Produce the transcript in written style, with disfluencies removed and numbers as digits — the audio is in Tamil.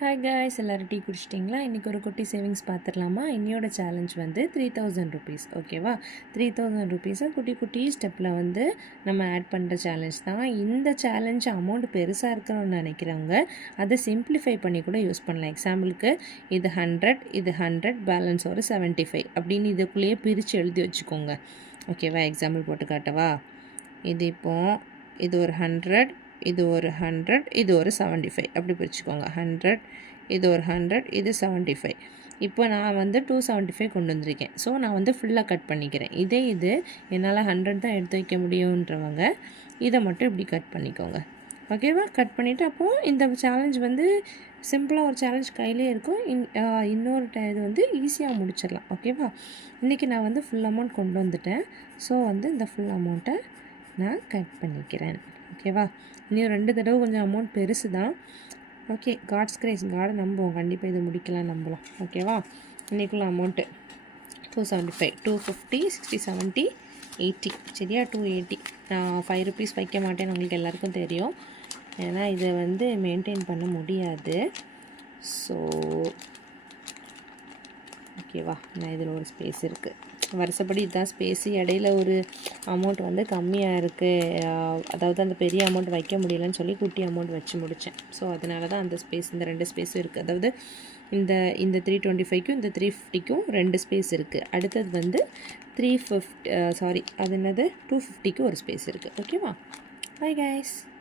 ஹாய் காய்ஸ், எல்லோரும் டீ குடிச்சிட்டிங்களா? இன்றைக்கி ஒரு குட்டி சேவிங்ஸ் பார்த்துடலாமா? இன்னையோட சேலஞ்ச் வந்து 3000 ருபீஸ். ஓகேவா? 3000 ருபீஸை குட்டி குட்டி ஸ்டெப்பில் வந்து நம்ம ஆட் பண்ணுற சேலஞ்ச் தான். இந்த சேலஞ்ச் அமௌண்ட் பெருசாக இருக்கணும்னு நினைக்கிறவங்க அதை சிம்பிளிஃபை பண்ணி கூட யூஸ் பண்ணலாம். எக்ஸாம்பிளுக்கு இது 100, இது 100, பேலன்ஸ் ஒரு 75 அப்படின்னு இதுக்குள்ளேயே பிரித்து எழுதி வச்சுக்கோங்க. ஓகேவா? எக்ஸாம்பிள் போட்டு காட்டவா? இது இப்போது இது ஒரு 100, இது ஒரு 100, இது ஒரு 75 அப்படி பிரிச்சுக்கோங்க. 100, இது ஒரு 100, இது 75. இப்போ நான் வந்து 275 கொண்டு வந்திருக்கேன். ஸோ நான் வந்து ஃபுல்லாக கட் பண்ணிக்கிறேன். இது என்னால் 100 தான் எடுத்து வைக்க முடியுன்றவங்க இதை மட்டும் இப்படி கட் பண்ணிக்கோங்க. ஓகேவா? கட் பண்ணிவிட்டு அப்போது இந்த சேலஞ்ச் வந்து சிம்பிளாக ஒரு சேலஞ்ச் கையிலே இருக்கும். இன்னொரு இது வந்து ஈஸியாக முடிச்சிடலாம். ஓகேவா? இன்றைக்கி நான் வந்து ஃபுல் அமௌண்ட் கொண்டு வந்துட்டேன். ஸோ வந்து இந்த ஃபுல் அமௌண்ட்டை நான் கட் பண்ணிக்கிறேன். ஓகேவா? இன்னும் 2 தடவை கொஞ்சம் அமௌண்ட் பெருசு தான். ஓகே, காட்ஸ் கிரேஸ், காடை நம்புவோம், கண்டிப்பாக இதை முடிக்கலாம், நம்பலாம். ஓகேவா? இன்றைக்குள்ள அமௌண்ட்டு 275, 250, 60, 70, 80. சரியா? 280. நான் 5 ருபீஸ் வைக்க மாட்டேன்னு உங்களுக்கு எல்லாருக்கும் தெரியும். ஏன்னா இதை வந்து மெயின்டைன் பண்ண முடியாது. ஸோ ஓகேவா? நான் இதில் ஒரு ஸ்பேஸ் இருக்குது, வருஷப்படி இதுதான் ஸ்பேஸு. இடையில ஒரு அமௌண்ட் வந்து கம்மியாக இருக்குது, அதாவது அந்த பெரிய அமௌண்ட் வைக்க முடியலன்னு சொல்லி குட்டி அமௌண்ட் வச்சு முடித்தேன். ஸோ அதனால தான் அந்த ஸ்பேஸ், இந்த 2 ஸ்பேஸும் இருக்குது. அதாவது இந்த 325க்கும் இந்த 350க்கும் 2 ஸ்பேஸ் இருக்குது. அடுத்தது வந்து 350 அது என்னது 250க்கு ஒரு ஸ்பேஸ் இருக்குது. ஓகேவா? Bye guys.